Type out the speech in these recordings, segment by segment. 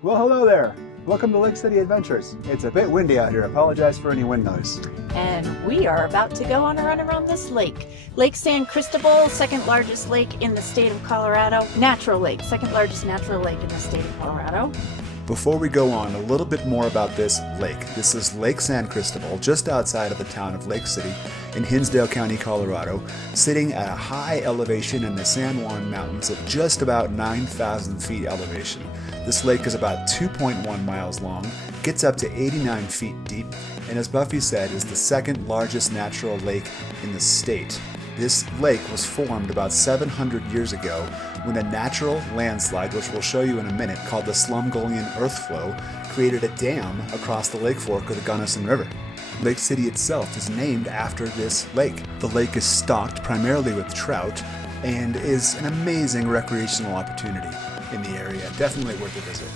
Well, hello there. Welcome to Lake City Adventures. It's a bit windy out here. Apologize for any wind noise. And we are about to go on a run around this lake. Lake San Cristóbal, second largest lake in the state of Colorado. Natural lake, second largest natural lake in the state of Colorado. Before we go on, a little bit more about this lake. This is Lake San Cristóbal, just outside of the town of Lake City in Hinsdale County, Colorado, sitting at a high elevation in the San Juan Mountains at just about 9,000 feet elevation. This lake is about 2.1 miles long, gets up to 89 feet deep, and as Buffy said, is the second largest natural lake in the state. This lake was formed about 700 years ago when a natural landslide, which we'll show you in a minute, called the Slumgullion earth flow, created a dam across the lake fork of the Gunnison River. Lake City itself is named after this lake. The lake is stocked primarily with trout and is an amazing recreational opportunity in the area. Definitely worth a visit.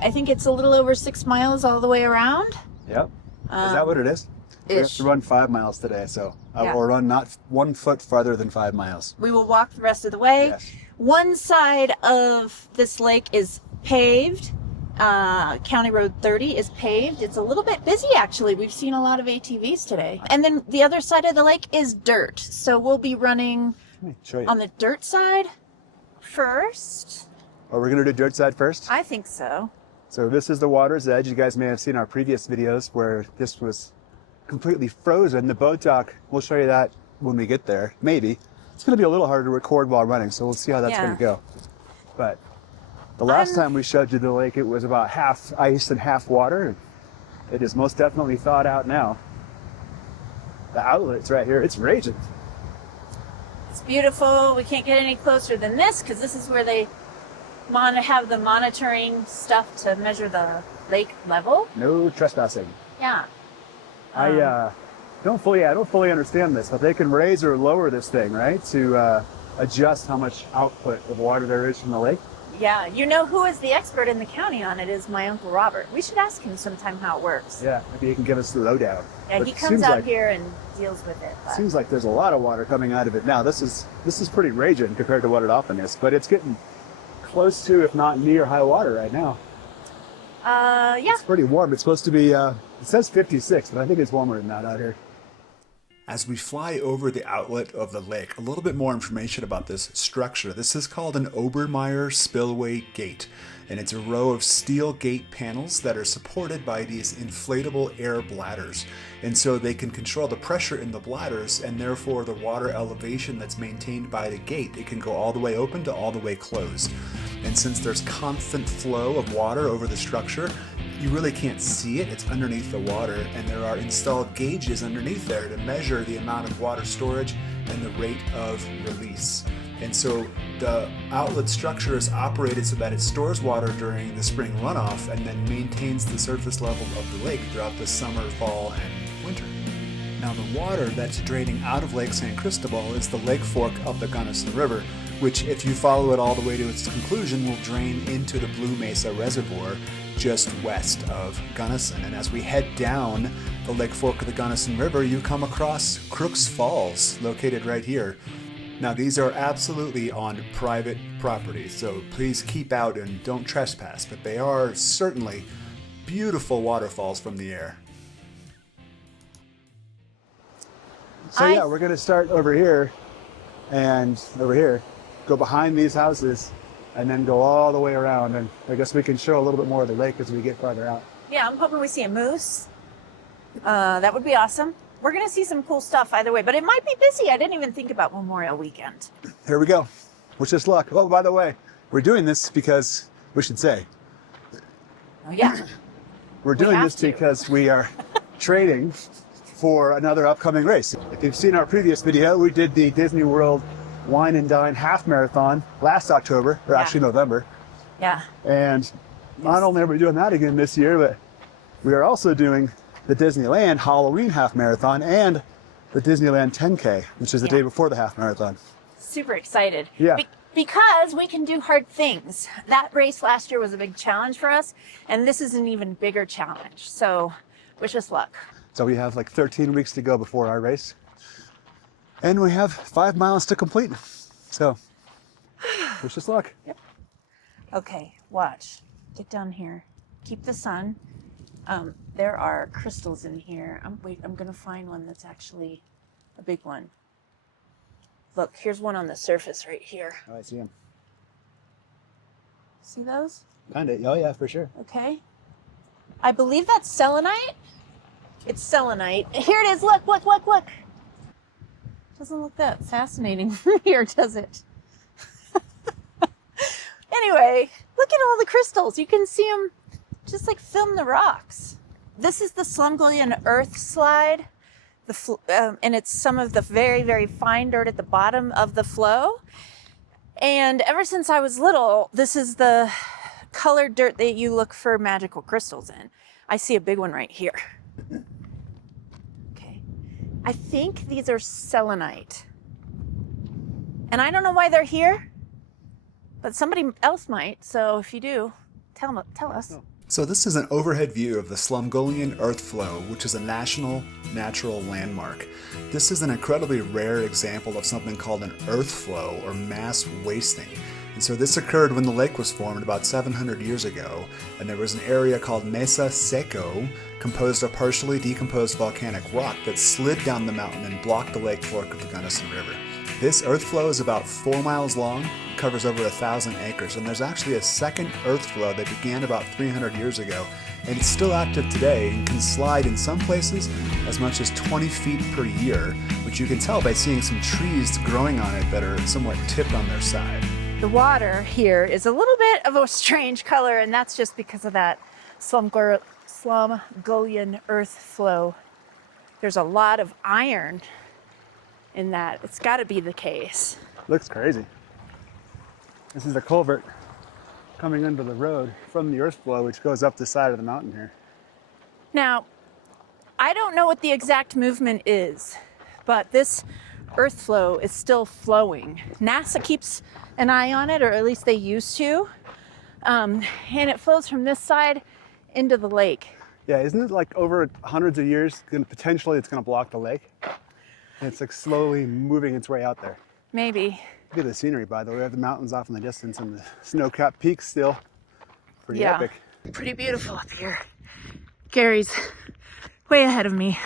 I think it's a little over 6 miles all the way around. Yep. Is that what it is? We have to run 5 miles today, so we'll run not 1 foot farther than 5 miles. We will walk the rest of the way. Yes. One side of this lake is paved. County Road 30 is paved. It's a little bit busy, actually. We've seen a lot of ATVs today. And then the other side of the lake is dirt. So we'll be running on the dirt side first. Are we going to do dirt side first? I think so. So this is the water's edge. You guys may have seen our previous videos where this was completely frozen. The boat dock, we'll show you that when we get there. Maybe. It's going to be a little harder to record while running, so we'll see how that's going to go. But the last time we showed you the lake, it was about half ice and half water. It is most definitely thawed out now. The outlet's right here. It's raging. It's beautiful. We can't get any closer than this because this is where they have the monitoring stuff to measure the lake level. No trespassing. Yeah. I don't fully understand this, but they can raise or lower this thing, right, to adjust how much output of water there is from the lake. Yeah, you know who is the expert in the county on it is my Uncle Robert. We should ask him sometime how it works. Yeah, maybe he can give us the lowdown. Yeah, he comes out here and deals with it. But seems like there's a lot of water coming out of it now. This is pretty raging compared to what it often is, but it's getting close to, if not near, high water right now. Yeah. It's pretty warm. It's supposed to be, it says 56, but I think it's warmer than that out here. As we fly over the outlet of the lake, a little bit more information about this structure. This is called an Obermeyer Spillway Gate, and it's a row of steel gate panels that are supported by these inflatable air bladders. And so they can control the pressure in the bladders and therefore the water elevation that's maintained by the gate. It can go all the way open to all the way closed. And since there's constant flow of water over the structure, you really can't see it. It's underneath the water, and there are installed gauges underneath there to measure the amount of water storage and the rate of release. And so the outlet structure is operated so that it stores water during the spring runoff and then maintains the surface level of the lake throughout the summer, fall, and winter. Now the water that's draining out of Lake San Cristóbal is the lake fork of the Gunnison River, which, if you follow it all the way to its conclusion, will drain into the Blue Mesa Reservoir just west of Gunnison. And as we head down the lake fork of the Gunnison River, you come across Crooks Falls, located right here. Now, these are absolutely on private property, so please keep out and don't trespass, but they are certainly beautiful waterfalls from the air. So yeah, we're going to start over here and over here, go behind these houses, and then go all the way around. And I guess we can show a little bit more of the lake as we get farther out. Yeah, I'm hoping we see a moose. That would be awesome. We're going to see some cool stuff either way, but it might be busy. I didn't even think about Memorial Weekend. Here we go. Wish us luck. Oh, by the way, we're doing this because, we should say. Oh, yeah. We're doing this because we are training for another upcoming race. If you've seen our previous video, we did the Disney World Wine and Dine half marathon last October, or actually November. Yeah. And not only are we doing that again this year, but we are also doing the Disneyland Halloween half marathon and the Disneyland 10K, which is the day before the half marathon. Super excited. Yeah. Because we can do hard things. That race last year was a big challenge for us, and this is an even bigger challenge. So wish us luck. So we have like 13 weeks to go before our race. And we have 5 miles to complete. So wish us luck. Yep. Okay, watch. Get down here. Keep the sun. There are crystals in here. I'm gonna find one that's actually a big one. Look, here's one on the surface right here. Oh, I see them. See those? Kind of. Oh, yeah, for sure. Okay. I believe that's selenite. It's selenite. Here it is. Look, look, look, look. Doesn't look that fascinating from here, does it? Anyway, look at all the crystals. You can see them just like film the rocks. This is the Slumgullion earth slide. And it's some of the very, very fine dirt at the bottom of the flow. And ever since I was little, this is the colored dirt that you look for magical crystals in. I see a big one right here. Okay. I think these are selenite. And I don't know why they're here, but somebody else might. So if you do, tell us. So this is an overhead view of the Slumgullion earth flow, which is a national natural landmark. This is an incredibly rare example of something called an earth flow or mass wasting. And so this occurred when the lake was formed about 700 years ago, and there was an area called Mesa Seco, composed of partially decomposed volcanic rock that slid down the mountain and blocked the lake fork of the Gunnison River. This earth flow is about 4 miles long, covers over 1,000 acres, and there's actually a second earth flow that began about 300 years ago, and it's still active today and can slide in some places as much as 20 feet per year, which you can tell by seeing some trees growing on it that are somewhat tipped on their side. The water here is a little bit of a strange color, and that's just because of that Slumgullion earth flow. There's a lot of iron in that. It's got to be the case. Looks crazy. This is a culvert coming under the road from the earth flow, which goes up the side of the mountain here. Now, I don't know what the exact movement is, but this earth flow is still flowing. NASA keeps an eye on it, or at least they used to. And it flows from this side into the lake. Yeah, isn't it like over hundreds of years, potentially it's going to block the lake? And it's like slowly moving its way out there. Maybe. Look at the scenery, by the way. We have the mountains off in the distance and the snow-capped peaks still. Pretty epic. Pretty beautiful up here. Gary's way ahead of me,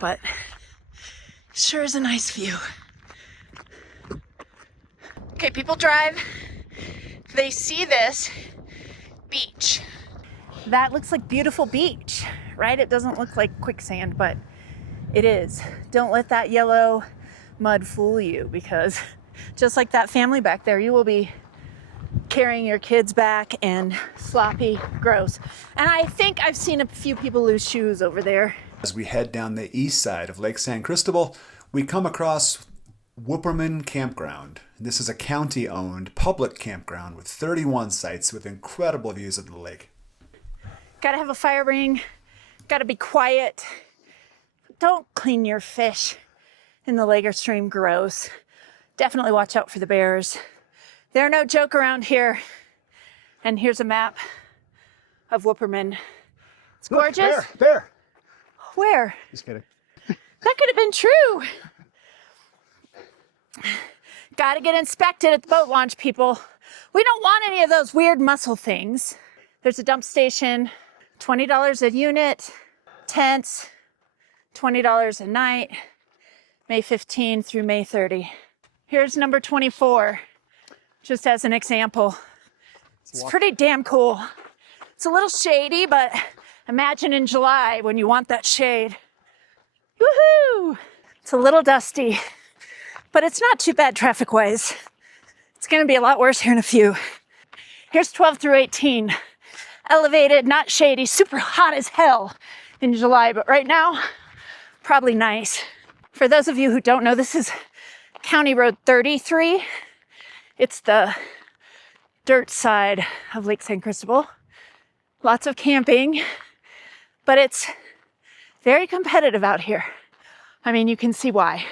but sure is a nice view. Okay, people drive. They see this beach. That looks like beautiful beach, right? It doesn't look like quicksand, but it is. Don't let that yellow mud fool you, because just like that family back there, you will be carrying your kids back and sloppy, gross. And I think I've seen a few people lose shoes over there. As we head down the east side of Lake San Cristóbal, we come across Wupperman Campground. This is a county-owned public campground with 31 sites with incredible views of the lake. Gotta have a fire ring, gotta be quiet. Don't clean your fish in the lake or stream, gross. Definitely watch out for the bears. They're no joke around here. And here's a map of Wupperman. It's gorgeous. Look, bear. Where? Just kidding. That could have been true. Gotta get inspected at the boat launch, people. We don't want any of those weird mussel things. There's a dump station, $20 a unit, tents, $20 a night, May 15 through May 30. Here's number 24, just as an example. It's pretty damn cool. It's a little shady, but imagine in July when you want that shade. Woohoo! It's a little dusty, but it's not too bad traffic-wise. It's gonna be a lot worse here in a few. Here's 12 through 18. Elevated, not shady, super hot as hell in July, but right now, probably nice. For those of you who don't know, this is County Road 33. It's the dirt side of Lake San Cristóbal. Lots of camping, but it's very competitive out here. I mean, you can see why.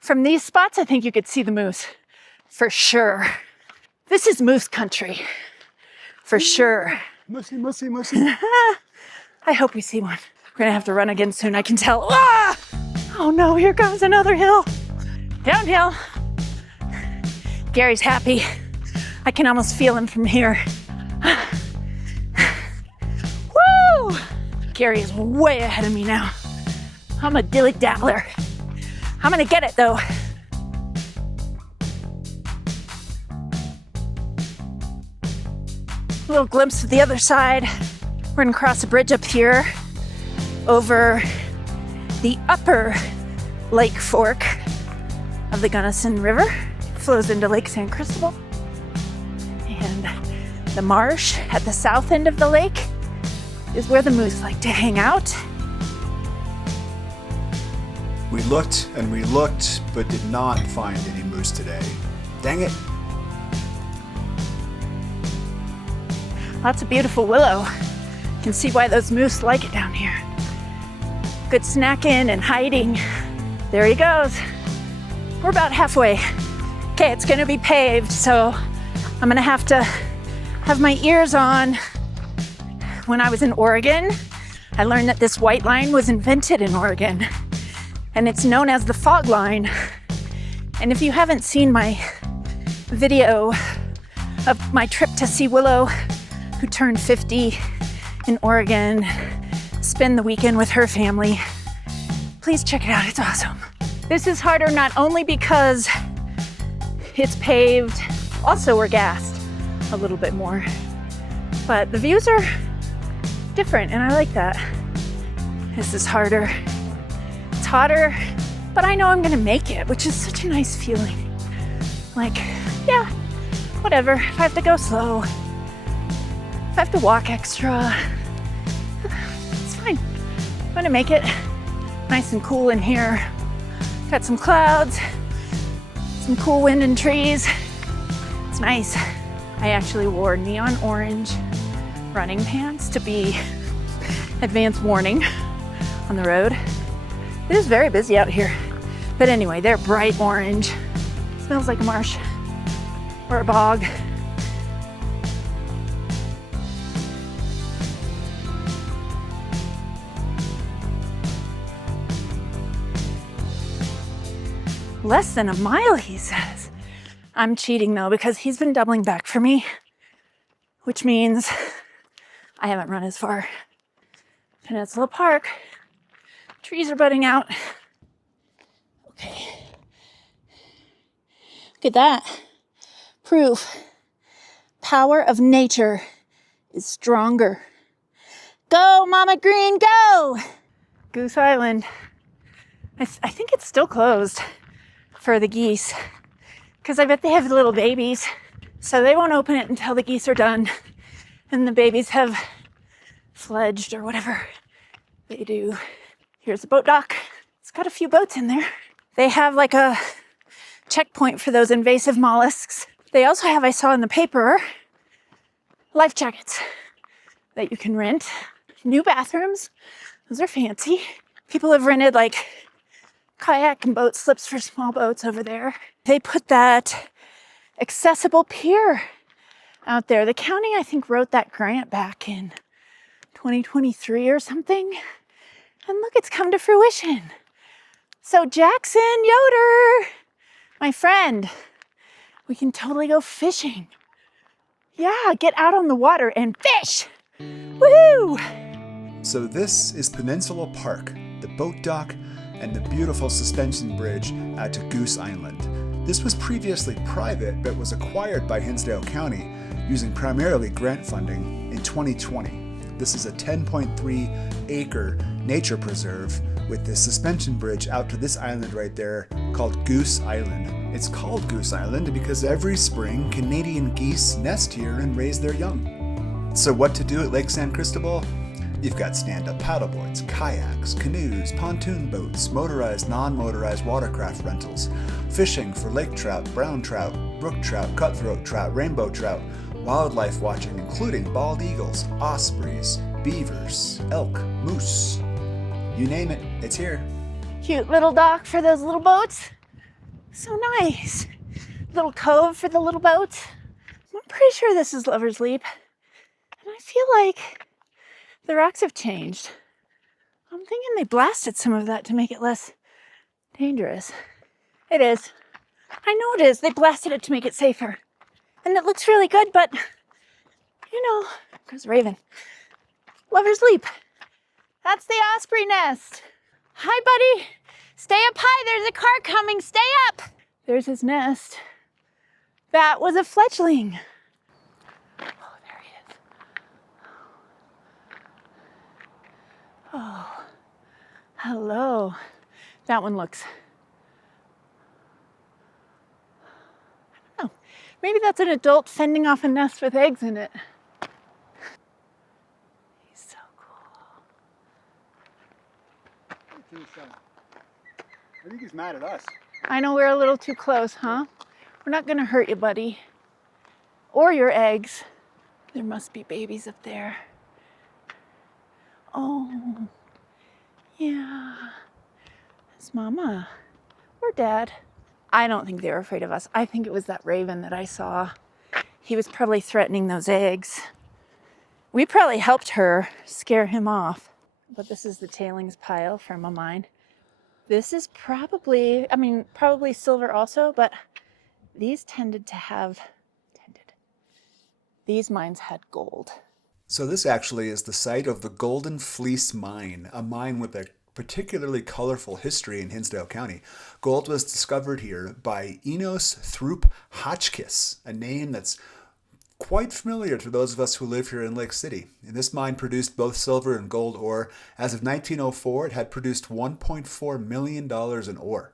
From these spots, I think you could see the moose, for sure. This is moose country, for sure. Moosey, moosey, moosey. I hope we see one. We're gonna have to run again soon, I can tell. Ah! Oh no, here comes another hill. Downhill. Gary's happy. I can almost feel him from here. lake area is way ahead of me now. I'm a dilly-dabbler. I'm gonna get it though. A little glimpse of the other side. We're gonna cross a bridge up here over the upper lake fork of the Gunnison River. It flows into Lake San Cristóbal. And the marsh at the south end of the lake is where the moose like to hang out. We looked and we looked, but did not find any moose today. Dang it. Lots of beautiful willow. You can see why those moose like it down here. Good snacking and hiding. There he goes. We're about halfway. Okay, it's gonna be paved, so I'm gonna have to have my ears on. When I was in Oregon, I learned that this white line was invented in Oregon, and it's known as the fog line. And if you haven't seen my video of my trip to see Willow, who turned 50 in Oregon, spend the weekend with her family, please check it out, it's awesome. This is harder not only because it's paved, also we're gassed a little bit more, but the views are different and I like that. This is harder, it's hotter, but I know I'm gonna make it, which is such a nice feeling. Like, yeah, whatever, if I have to go slow, if I have to walk extra, it's fine. I'm gonna make it nice and cool in here. Got some clouds, some cool wind and trees. It's nice. I actually wore neon orange running pants to be advance warning on the road. It is very busy out here. But anyway, they're bright orange. Smells like a marsh or a bog. Less than a mile, he says. I'm cheating though, because he's been doubling back for me, which means I haven't run as far. Peninsula Park. Trees are budding out. Okay. Look at that. Proof. Power of nature is stronger. Go, Mama Green, go! Goose Island. I think it's still closed for the geese, because I bet they have little babies, so they won't open it until the geese are done and the babies have fledged or whatever they do. Here's the boat dock. It's got a few boats in there. They have like a checkpoint for those invasive mollusks. They also have, I saw in the paper, life jackets that you can rent. New bathrooms. Those are fancy. People have rented like kayak and boat slips for small boats over there. They put that accessible pier out there. The county, I think, wrote that grant back in 2023 or something. And look, it's come to fruition. So Jackson Yoder, my friend, we can totally go fishing. Yeah, get out on the water and fish. Woohoo! So this is Peninsula Park, the boat dock, and the beautiful suspension bridge out to Goose Island. This was previously private, but was acquired by Hinsdale County using primarily grant funding in 2020. This is a 10.3 acre nature preserve with this suspension bridge out to this island right there called Goose Island. It's called Goose Island because every spring Canadian geese nest here and raise their young. So what to do at Lake San Cristóbal? You've got stand-up paddleboards, kayaks, canoes, pontoon boats, motorized, non-motorized watercraft rentals, fishing for lake trout, brown trout, brook trout, cutthroat trout, rainbow trout, wildlife watching including bald eagles, ospreys, beavers, elk, moose. You name it, it's here. Cute little dock for those little boats. So nice. Little cove for the little boats. I'm pretty sure this is Lover's Leap. And I feel like the rocks have changed. I'm thinking they blasted some of that to make it less dangerous. It is. I know it is. They blasted it to make it safer. And it looks really good, but, you know, goes Raven. Lover's Leap. That's the osprey nest. Hi, buddy. Stay up high. There's a car coming. Stay up. There's his nest. That was a fledgling. Oh, there he is. Oh, hello. That one looks, I don't know, maybe that's an adult fending off a nest with eggs in it. He's so cool. I think he's mad at us. I know we're a little too close, huh? We're not gonna hurt you, buddy. Or your eggs. There must be babies up there. Oh, yeah. It's Mama or Dad. I don't think they were afraid of us. I think it was that raven that I saw. He was probably threatening those eggs. We probably helped her scare him off. But this is the tailings pile from a mine. This is probably silver also, but these these mines had gold. So this actually is the site of the Golden Fleece Mine, a mine with a particularly colorful history in Hinsdale County. Gold was discovered here by Enos Throop Hotchkiss, a name that's quite familiar to those of us who live here in Lake City. And this mine produced both silver and gold ore. As of 1904, it had produced $1.4 million in ore.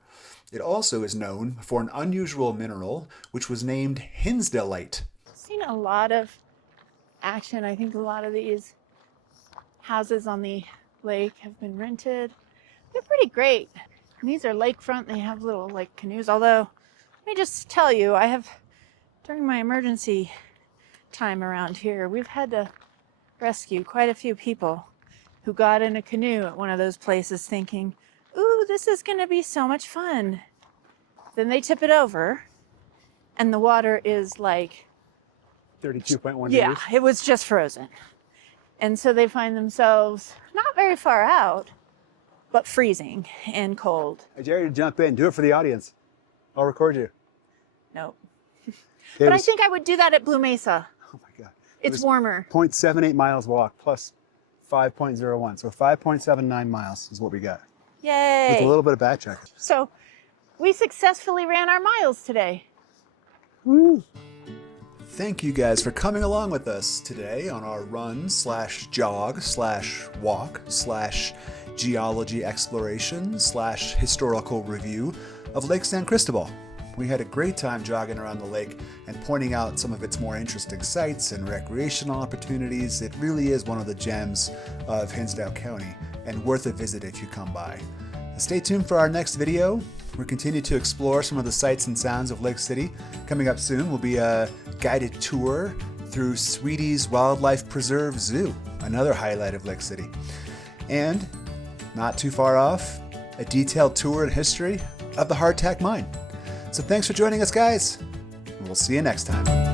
It also is known for an unusual mineral, which was named Hinsdaleite. I've seen a lot of action. I think a lot of these houses on the lake have been rented. They're pretty great. And these are lakefront. They have little like canoes. Although, let me just tell you, during my emergency time around here, we've had to rescue quite a few people who got in a canoe at one of those places thinking, ooh, this is going to be so much fun. Then they tip it over and the water is like 32.1 yeah, degrees. it was just frozen. And so they find themselves not very far out, but freezing and cold. I dare you to jump in. Do it for the audience. I'll record you. Nope. But I think I would do that at Blue Mesa. Oh my God. It's warmer. 0.78 miles walk plus 5.01. So 5.79 miles is what we got. Yay. With a little bit of backtracking. So we successfully ran our miles today. Woo. Thank you guys for coming along with us today on our run/jog/walk/geology exploration/historical review of Lake San Cristóbal. We had a great time jogging around the lake and pointing out some of its more interesting sights and recreational opportunities. It really is one of the gems of Hinsdale County and worth a visit if you come by. Stay tuned for our next video. We'll continue to explore some of the sights and sounds of Lake City. Coming up soon will be a guided tour through Sweety's Wildlife Preserve Zoo, another highlight of Lake City. And, not too far off, a detailed tour and history of the hardtack mine. So thanks for joining us, guys. We'll see you next time.